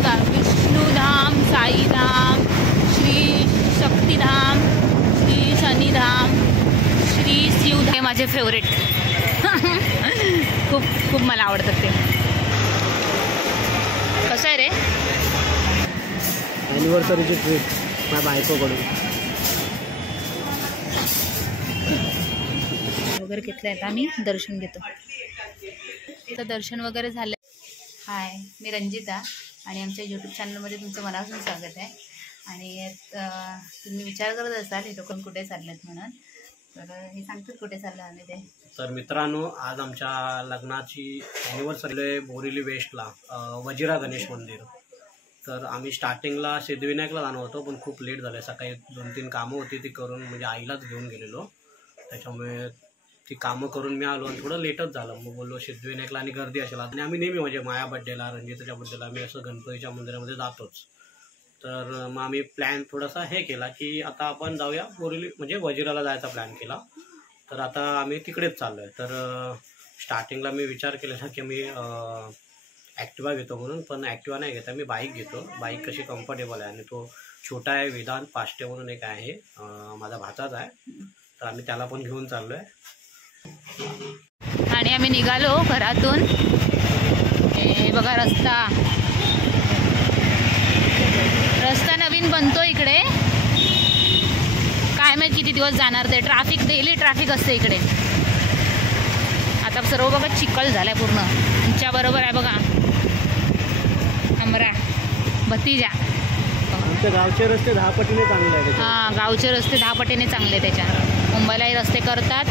बघा, विष्णुधाम, साईधाम, श्री शक्तिधाम, श्री शनिधाम, श्री शिवधाम. हे माझे फेवरेट. खूप खूप मला आवडतात ते. कसं आहे रे ॲनिव्हर्सरीची ट्रिप माझ्या बायकोकडून वगैरे घेतलं आहे. आम्ही दर्शन घेतो. तर दर्शन वगैरे झालं. हाय, मी रंजिता आणि आमच्या यूट्यूब चॅनलमध्ये तुमचं मनापासून स्वागत आहे. आणि तुम्ही विचार करत असाल हे लोक कुठे चाललेत म्हणून, तर हे सांगतात कुठे चाललं आम्ही ते. तर मित्रांनो, आज आमच्या लग्नाची ॲनिव्हर्सरी बोरिवली वेस्टला वजिरा गणेश मंदिर. तर आम्ही स्टार्टिंगला सिद्धिविनायकला जाणार होतो, पण खूप लेट झालं. सकाळी 2-3 कामं होती ती करून, म्हणजे आईलाच घेऊन गेलेलो, त्याच्यामुळे ती कामं करून मी आलो आणि थोडं लेटच झालं. मग बोललो सिद्धिविनायकला आणि गर्दी असेल. आणि आम्ही नेहमी म्हणजे माझ्या बड्डेला, रंजिताच्या बड्डेला आम्ही असं गणपतीच्या मंदिरामध्ये जातोच. तर मग आम्ही प्लॅन थोडासा हे केला की आता आपण जाऊया बोरिवली, म्हणजे वजिराला जायचा प्लॅन केला. तर आता आम्ही तिकडेच चाललो आहे. तर स्टार्टिंगला मी विचार केलेला की मी ॲक्टिवा घेतो म्हणून, पण ॲक्टिवा नाही घेता, मी बाईक घेतो. बाईक कशी कम्फर्टेबल आहे आणि तो छोटा आहे, वेदांत पाष्टे म्हणून एक आहे, माझा भाचाच आहे. तर आम्ही त्याला पण घेऊन चाललो आहे. आणि आम्ही निघालो घरातून. हे बघा रस्ता नवीन बनतो इकडे. काय माहित किती दिवस जाणार ते. ट्रॅफिक, डेली ट्रॅफिक असते इकडे. आता सर्व बघा चिखल झालाय पूर्ण. आमच्या बरोबर आहे बघा अमरा भतीजा. आमच्या गावचे रस्ते 10 पटीने चांगले आहेत. हां, गावचे रस्ते 10 पटीने चांगले. त्याच्या मुंबईलाही रस्ते करतात,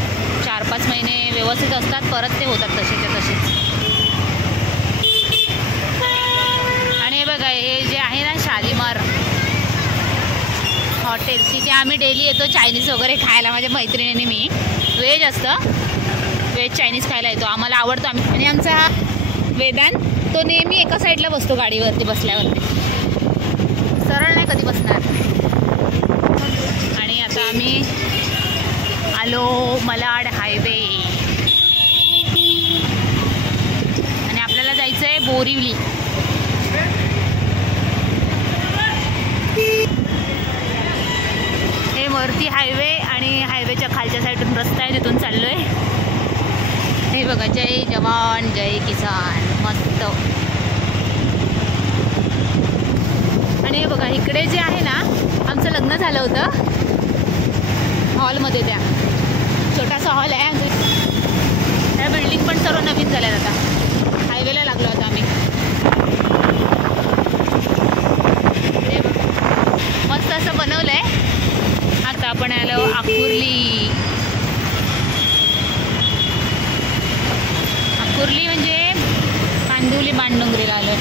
4-5 महिने व्यवस्थित असतात, परत ते होतात तसेच्या तसेच. आणि हे बघा, हे जे आहे ना शालीमार हॉटेल, तिथे आम्ही डेली येतो चायनीज वगैरे खायला. माझ्या मैत्रिणीने मी व्हेज असतं, व्हेज चायनीज खायला येतो. आम्हाला आवडतो. आणि आमचा हा वेदांत, तो नेहमी एका साईडला बसतो गाडीवरती बसल्यावरती, सरळ नाही कधी बसणार. आणि आता आम्ही आलो मलाड हायवे आणि आपल्याला जायचं आहे बोरिवली. हे वरती हायवे आणि हायवेच्या खालच्या साईडून रस्ता आहे, तिथून चाललोय. हे बघा, जय जवान जय किसान, मस्त. आणि हे बघा, इकडे जे आहे ना, आमचं लग्न झालं होतं हॉलमध्ये. त्या छोटासा हॉल आहे. त्या बिल्डिंग पण सर्व नवीन झाल्यात. आता हायवेला लागलो आता आम्ही. हे बघा, मस्त असं बनवलं आहे. आता आपण आलो आकुर्ली. आकुर्ली म्हणजे कांदिवली बाणडोंगरीला आलो.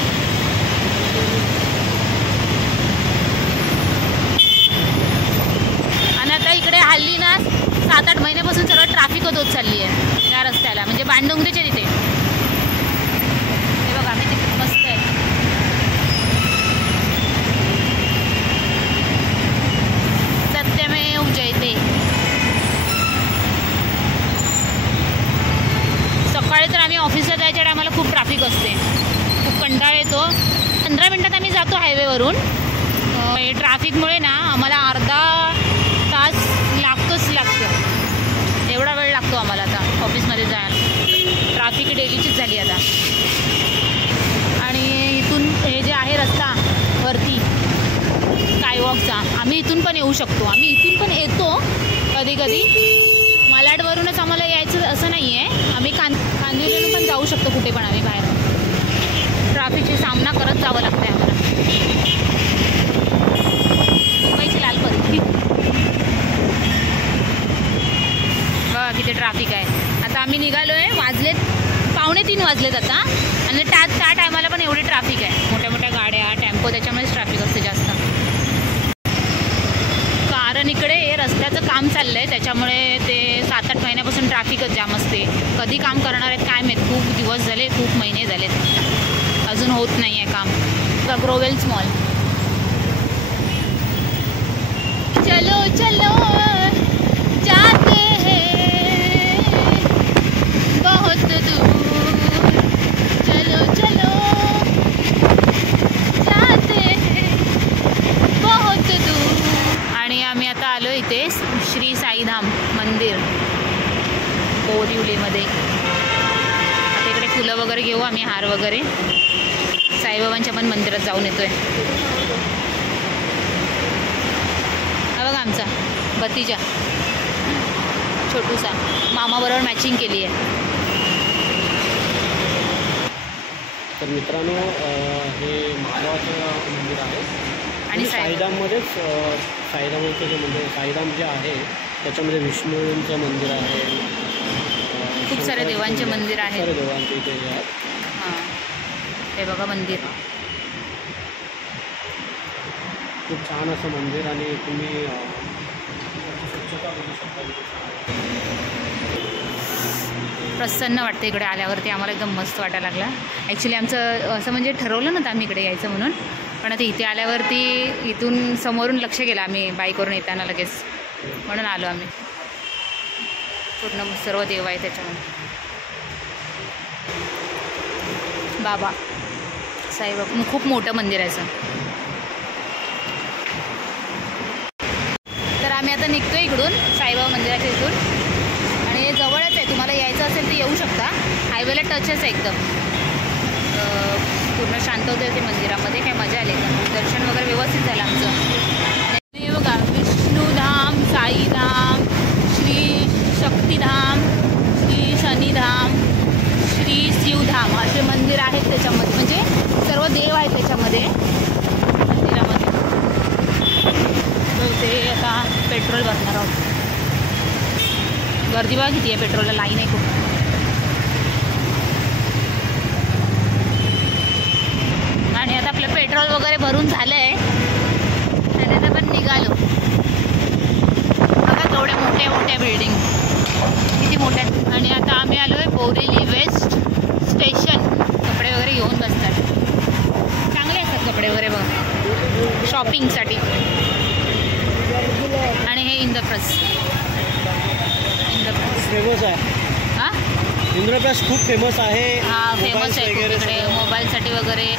आणि आता इकडे हल्ली ना 7-8 महिन्यापासून सर्व ट्रॅफिक होत चालली आहे या रस्त्याला, म्हणजे बाणडोंगरीच्या तिथे. हे बघा, आम्ही तिथे मस्त आहे. सत्यमेव जयते. सकाळी तर आम्ही ऑफिसला जायच्या टायमाला खूप ट्रॅफिक असते, खूप कंटाळा येतो. 15 मिनटात आम्ही जातो हायवेवरून. ट्रॅफिकमुळे ना आम्हाला अर्धा तास लागतं. एवढा वेळ लागतो आम्हाला आता ऑफिसमध्ये जायला. ट्रॅफिक डेलीचीच झाली आता. आणि इथून हे जे आहे रस्ता वरती स्कायवॉकचा, आम्ही इथून पण येऊ शकतो. आम्ही इथून पण येतो कधी कधी. मालाडवरूनच आम्हाला यायचं असं नाही आहे. आम्ही कांदिवलीवरून पण जाऊ शकतो कुठे पण आम्ही बाहेर. ट्रॅफिकची सामना करत जावं लागतं आहे आम्हाला. मुंबईची लालपरी बघा किती ट्रॅफिक आहे. आता आम्ही निघालो आहे, वाजलेत 2:45 वाजलेत आता. आणि त्या टायमाला पण एवढी ट्रॅफिक आहे. मोठ्या मोठ्या गाड्या, टेम्पो, त्याच्यामुळेच ट्रॅफिक असते जास्त. कारण इकडे रस्त्याचं काम चाललं आहे, त्याच्यामुळे ते 7-8 महिन्यापासून ट्रॅफिकच जाम असते. कधी काम करणार आहेत काय माहीत. खूप दिवस झाले, खूप महिने झालेत, अजून होत नाही आहे काम. ग्रोवेल्स मॉल. चलो चलो जाते हैं बहुत दूर, चलो चलो जाते वगैरे घेऊ आम्ही, हार वगैरे. साईबाबांच्या पण मंदिरात जाऊन येतोय. हा बघा आमचा भतीजा छोटूसा, मामाबरोबर मॅचिंग केली आहे. तर मित्रांनो हे महादेवाचं मंदिर आहे आणि साईधाममध्येच. साईधामचं जे मंदिर, साईधाम जे आहे त्याच्यामध्ये विष्णूंचं मंदिर आहे, खूप सारे देवांचे मंदिर आहेत. सारे देवांचे इथे आहेत. हां हे बघा मंदिर खूप छान असं मंदिर आणि तुम्ही स्वच्छता बघू शकता. प्रसन्न वाटतं इकडे आल्यावरती. आम्हाला एकदम मस्त वाटायला लागला. ॲक्च्युली आमचं असं म्हणजे ठरवलं नव्हतं आम्ही इकडे यायचं म्हणून, पण आता इथे आल्यावरती इथून समोरून लक्ष गेलं आम्ही बाईकवरून येताना लगेच, म्हणून आलो आम्ही. पूर्ण सर्व देव आहे त्याच्यामध्ये. बाबा साईबाबा खूप मोठं मंदिर आहे असं. तर आम्ही आता निघतो इकडून साईबाबा मंदिराच्या इथून, आणि हे जवळच आहे. तुम्हाला यायचं असेल तर येऊ शकता. हायवेला टचच आहे एकदम. पूर्ण शांत होतं ते मंदिरामध्ये, काय मजा आली एकदम. दर्शन वगैरे व्यवस्थित झालं आमचं. हे बघा विष्णुधाम, साईधाम, श्री शक्तिधाम, श्री शनिधाम, श्री शिवधाम असे मंदिर आहेत त्याच्यामध्ये. म्हणजे सर्व देव आहेत त्याच्यामध्ये मंदिरामध्ये. तर ते आता पेट्रोल भरणार आहोत. गर्दी बघा किती आहे, पेट्रोलला लाईन आहे खूप. आणि आता आपलं पेट्रोल वगैरे भरून झालं आहे आणि आता आपण निघालो. बघा केवढ्या मोठ्या मोठ्या बिल्डिंग, किती मोठ्या. आणि आता आम्ही आलो आहे बोरिवली वेस्ट स्टेशन. कपडे वगैरे घेऊन बसतात, चांगले असतात कपडे वगैरे बघा शॉपिंगसाठी. आणि हे इंद्रप्रस्थ फेमस आहे. हां इंद्रप्रस्थ खूप फेमस आहे. हां फेमस आहे खूप इकडे मोबाईलसाठी वगैरे,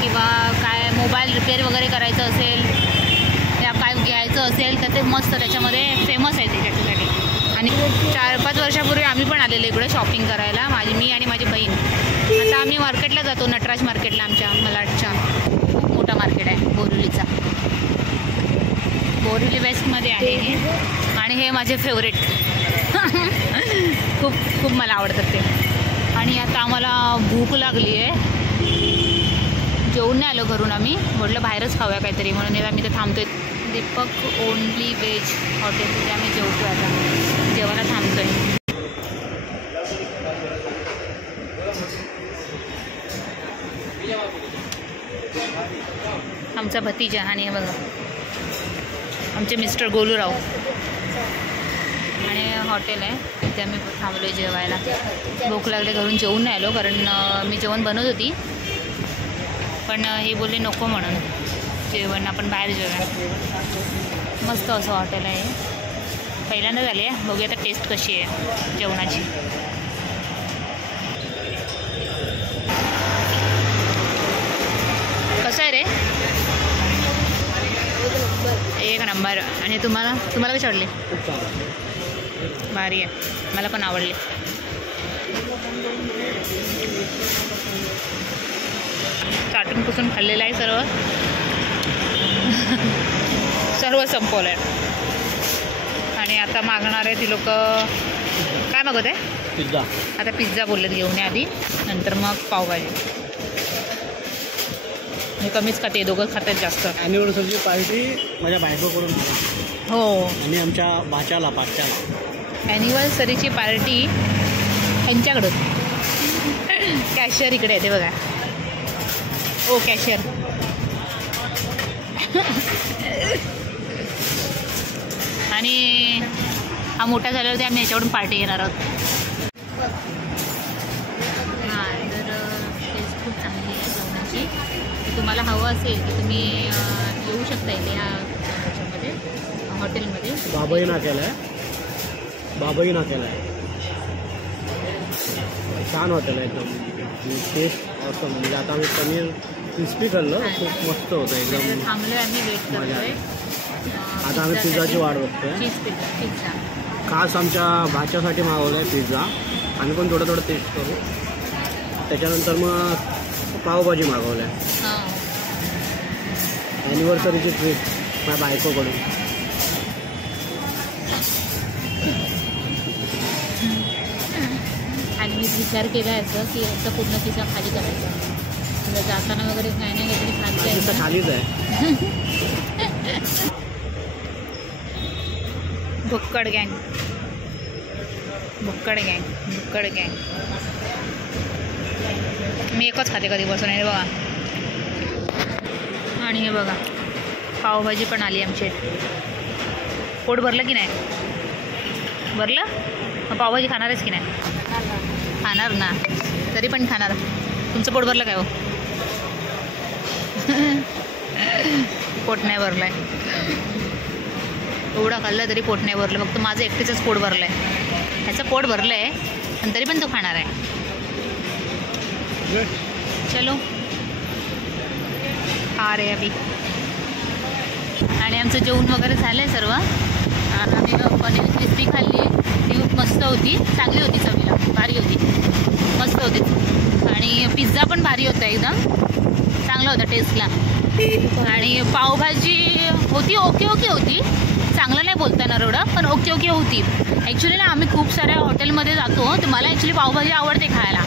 किंवा काय मोबाईल रिपेअर वगैरे करायचं असेल या काय घ्यायचं असेल तर ते मस्त त्याच्यामध्ये फेमस आहे त्याच्यासाठी. आणि 4-5 वर्षापूर्वी आम्ही पण आलेलो इकडे शॉपिंग करायला, मी आणि माझी बहीण. आता आम्ही मार्केटला जातो, नटराज मार्केटला, आमच्या मलाडच्या. खूप मोठा मार्केट आहे बोरिवलीचा. बोरिवली वेस्टमध्ये आहे हे. आणि हे माझे फेवरेट खूप खूप मला आवडतात ते. आणि आता आम्हाला भूक लागली आहे. जेवून नाही आलो घरून आम्ही, म्हटलं बाहेरच खाऊया काहीतरी, म्हणून आम्ही ते थांबतोय. दीपक ओनली व्हेज हॉटेल, तिथे आम्ही जेवतो. आता जेवायला थांबतोय. आमचा भतीजा. आणि हे बघा आमचे मिस्टर गोलूराव. आणि हॉटेल आहे तिथे आम्ही थांबलो जेवायला. भूक लागले, घरून जेवून नाही आलो कारण मी जेवण बनवत होती, पण हे बोलले नको म्हणून जेवण आपण बाहेर जेवूया. मस्त असं हॉटेल आहे. पहिल्यांदा झाले, बघूया आता टेस्ट कशी आहे जेवणाची. कसं आहे रे? एक नंबर. आणि तुम्हाला कशी आवडली? भारी आहे, मला पण आवडली. चाटून पुसून खाल्लेलं आहे सर्व संपवलं आहे. आणि आता मागणार आहे ती लोक. काय मागवत आहे? पिझ्झा. आता पिझ्झा बोललेत घेऊन या आधी, नंतर मग पावभाजी. हे कमीच खाते, दोघं खातात जास्त. ॲनिव्हर्सरीची पार्टी माझ्या बायकोकडून. हो, आणि आमच्या भाच्याला. ॲनिव्हर्सरीची पार्टी ह्यांच्याकडून. कॅशियर इकडे आहे ते बघा. ओ कॅशियर. आणि हा मोठा झाल्यावरती आम्ही ह्याच्याकडून पार्टी घेणार आहोत. हां तर टेस्ट खूप चांगली आहे जेवणाची. तुम्हाला हवं असेल की तुम्ही येऊ शकता इथे या ह्याच्यामध्ये हॉटेलमध्ये. बाबाई नाक्याला आहे. छान हॉटेल आहे एकदम. टेस्ट असं म्हणजे आता आम्ही पनीर क्रिस्पी खाल्लं, खूप मस्त होतं एकदम. थांबलोय आम्ही, वेट करतोय. आता आम्ही पिझ्झाची वाट बघतोय. चीज पिझ्झा खास आमच्या भाच्यासाठी मागवलं आहे पिझ्झा. आम्ही पण थोडं टेस्ट करू. त्याच्यानंतर मग पावभाजी मागवल्या. हां ॲनिव्हर्सरीची ट्रीप माझ्या बायकोकडून. आणि मी विचार केला याचं की याचा पूर्ण खिसा खाली करायचा. म्हणजे जाताना वगैरे काय नाही काहीतरी खाली खिसा जायचं. खालीच आहे. भुक्कड गँग, भुक्कड गँग, भुक्कड गँग. मी एकच खाते कधी बसून. हे बघा. आणि हे बघा पावभाजी पण आली आमची. पोट भरलं की नाही? भरलं? मग पावभाजी खाणारच की नाही? खाणार ना, तरी पण खाणार. तुमचं पोट भरलं काय हो? पोट नाही भरलं आहे. एवढं खाल्लं तरी पोट नाही भरलं. फक्त माझं एकटीचंच पोट भरलं आहे. ह्याचं पोट भरलं आहे पण तरी पण तो खाणार आहे. चलो खा रे अभी. आणि आमचं जेवण वगैरे झालं आहे सर्व. आम्ही पनीर क्रिस्पी खाल्ली. ती मस्त होती, चांगली होती, चवीला भारी होती, मस्त होती. आणि पिझ्झा पण भारी होता, एकदम चांगला होता टेस्टला. आणि पावभाजी होती ओके ओके होती, चांगलं नाही बोलता येणार एवढं, पण ओके ओके होती. ॲक्च्युली ना आम्ही खूप साऱ्या हॉटेलमध्ये जातो तर मला ॲक्च्युली पावभाजी आवडते खायला.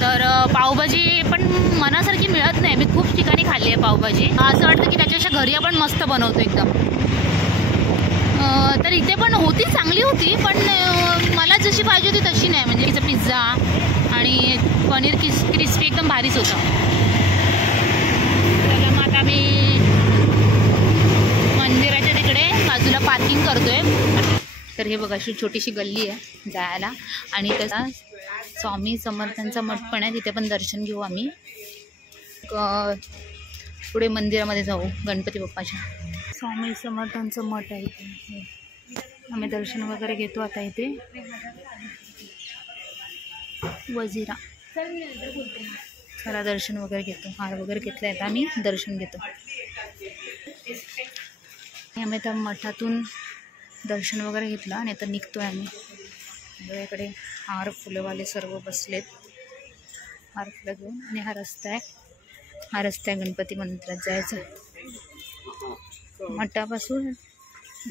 तर पावभाजी पण मनासारखी मिळत नाही. मी खूप ठिकाणी खाल्ली आहे पावभाजी. असं वाटतं की त्याच्यापेक्षा घरी आपण मस्त बनवतो एकदम. तर इथे पण होती, चांगली होती, पण मला जशी पाहिजे होती तशी नाही. म्हणजे तिचं पिझ्झा आणि पनीर क्रिस्पी एकदम भारीच होतं. त्याला मग आता मी मंदिराच्या तिकडे बाजूला पार्किंग करतोय. तर हे बघा अशी छोटीशी गल्ली आहे जायला. आणि त्याचा स्वामी समर्थांचा मठ पण आहे, तिथे पण दर्शन घेऊ आम्ही. पुढे मंदिरामध्ये जाऊ गणपती बाप्पाच्या. स्वामी समर्थांचं मठ आहे इथे. आम्ही दर्शन वगैरे घेतो आता इथे. वजिरा चला दर्शन वगैरे घेतो. हार वगैरे घेतला आहे, आता आम्ही दर्शन घेतो. आम्ही त्या मठातून दर्शन वगैरे घेतलं आणि आता निघतो आहे आम्ही. इकडे हार फुलंवाले सर्व बसलेत हार फुलं घेऊन. आणि हा रस्ता आहे, हा रस्ता आहे गणपती मंदिरात जायचा. मठापासून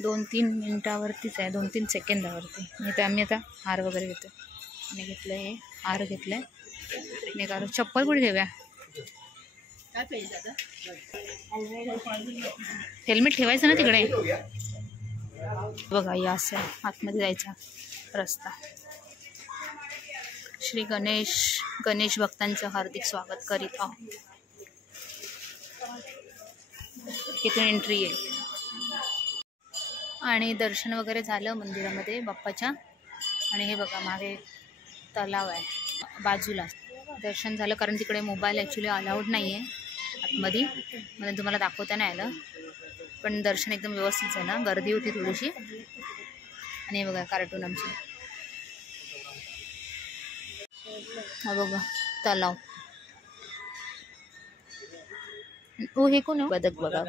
2-3 मिनटावरतीच आहे, 2-3 सेकंदावरती. आणि ते आम्ही आता हार वगैरे घेतो. आणि घेतलं हे हार घेतलं आहे. आणि कारण चप्पल कुठे ठेव्या? हेल्मेट ठेवायचं ना तिकडे. बघा या असं आतमध्ये जायचा रस्ता. श्री गणेश भक्तांचं हार्दिक स्वागत करीत आहोत. इथून एंट्री आहे. आणि दर्शन वगैरे झालं मंदिरामध्ये बाप्पाच्या. आणि हे बघा मागे तलाव आहे बाजूला. दर्शन झालं कारण तिकडे मोबाईल ॲक्च्युली अलाउड नाही आहे आतमध्ये, म्हणून तुम्हाला दाखवता नाही आलं. पण दर्शन एकदम व्यवस्थित झालं. गर्दी होती थोडीशी. आणि हे बघा कार्टून आमची. हा बघा तलाव. हो हे कोण बदक बघा.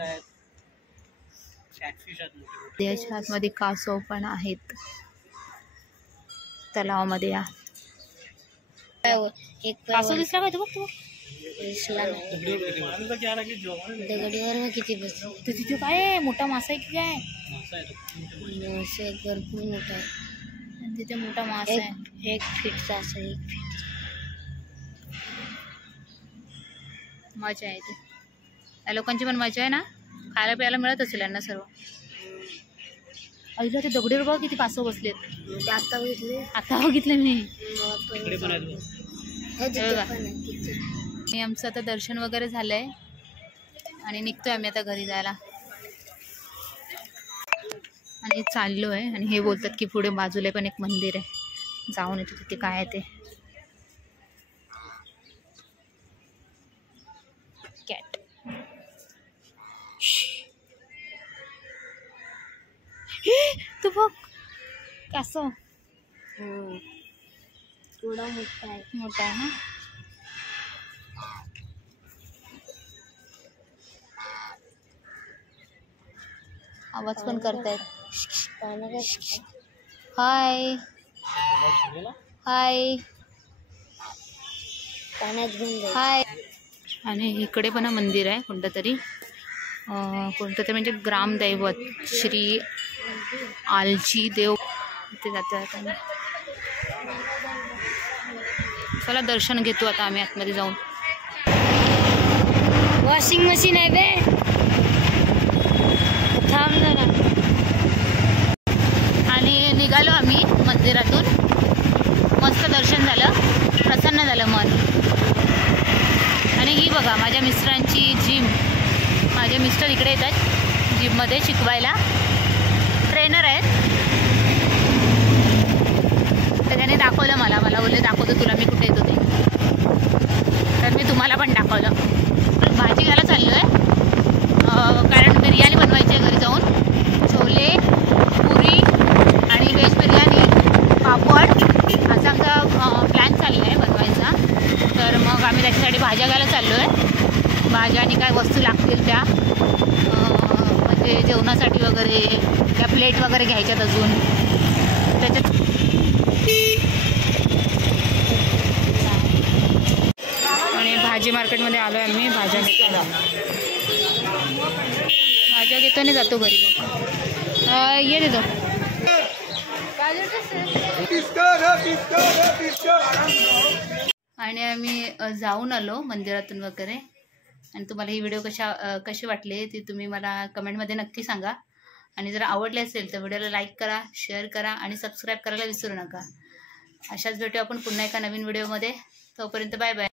त्याच्या आतमध्ये कासव पण आहेत तलावामध्ये. या कासव दिसला पाहिजे बघ तू. दगडीवर किती बस तिथे काय मोठा मासा आहे की काय? भरपूर मोठा आहे. तिथे मोठा मासा आहे 1 फीटचा असं. 1 फीट मजा आहे ते. त्या लोकांची पण मजा आहे ना, खायला प्यायला मिळत असेल यांना सर्व. आईला ते दगडीवर बघ किती कासव बसलेत. आता बघितले मी. आमचं आता दर्शन वगैरे झालंय आणि निघतोय आम्ही आता घरी जायला. आणि चाललो आहे. आणि हे बोलतात की पुढे बाजूला पण एक मंदिर आहे, जाऊन येतो तिथे काय आहे ते. कॅट तू बघ कासव. थोडा मोठा आहे. मोठा आहे ना. आवाज पण करतायत. हाय हाय. पाण्यात घेऊन हाय. आणि इकडे पण मंदिर आहे कोणतं तरी म्हणजे ग्रामदैवत श्री आलची देव. इथे जातात आम्ही. चला दर्शन घेतो आता आम्ही आतमध्ये जाऊन. वॉशिंग मशीन आहे बे. थांब जरा. आणि निघालो आम्ही मंदिरातून. मस्त दर्शन झालं, प्रसन्न झालं मन. आणि ही बघा माझ्या मिस्टरांची जिम. माझे मिस्टर इकडे येतात जिममध्ये शिकवायला, ट्रेनर आहेत. तर त्याने दाखवलं मला बोलले दाखवतो तुला मी कुठे येतो ते. तर मी तुम्हाला पण दाखवलं. भाजी घ्यायला चाललो आहे कारण बिर्याणी बनवायची आहे घरी जाऊन. छोले, पुरी आणि व्हेज बिर्याणी, पापड असा आमचा प्लॅन चालला आहे बनवायचा. तर मग आम्ही त्याच्यासाठी भाज्या घ्यायला चाललो आहे. भाज्या आणि काय वस्तू लागतील त्या म्हणजे जेवणासाठी वगैरे, त्या प्लेट वगैरे घ्यायच्यात अजून त्याच्यात. आणि भाजी मार्केटमध्ये आलो आहे आम्ही भाज्या घेतो. भाज्या घेताना जातो घरी. मग ये देतो. आणि आम्ही जाऊन आलो मंदिरातून वगैरे. आणि तुम्हाला ही व्हिडिओ कशी वाटली ती तुम्ही मला कमेंटमध्ये नक्की सांगा. आणि जर आवडले असेल तर व्हिडिओला लाईक करा, शेअर करा आणि सबस्क्राईब करायला विसरू नका. अशाच भेटू आपण पुन्हा एका नवीन व्हिडिओमध्ये. तोपर्यंत बाय बाय.